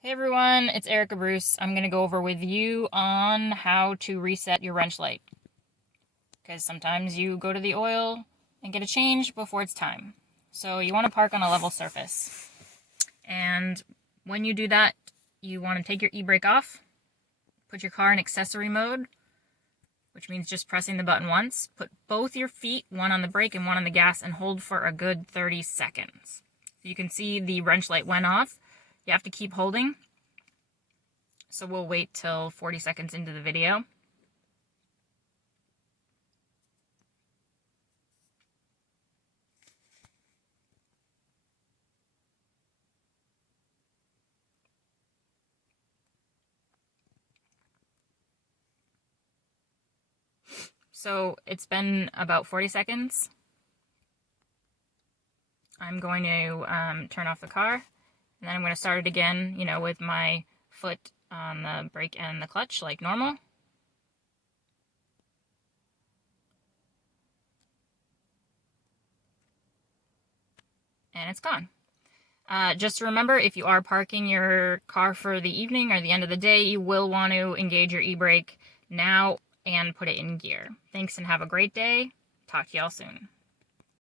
Hey everyone, it's Erica Bruce. I'm going to go over with you on how to reset your wrench light. Because sometimes you go to the oil and get a change before it's time. So you want to park on a level surface. And when you do that, you want to take your e-brake off, put your car in accessory mode, which means just pressing the button once. Put both your feet, one on the brake and one on the gas, and hold for a good 30 seconds. You can see the wrench light went off. You have to keep holding. So we'll wait till 40 seconds into the video. So it's been about 40 seconds. I'm going to turn off the car, and then I'm going to start it again, with my foot on the brake and the clutch like normal. And it's gone. Just remember, if you are parking your car for the evening or the end of the day, you will want to engage your e-brake now and put it in gear. Thanks and have a great day. Talk to y'all soon.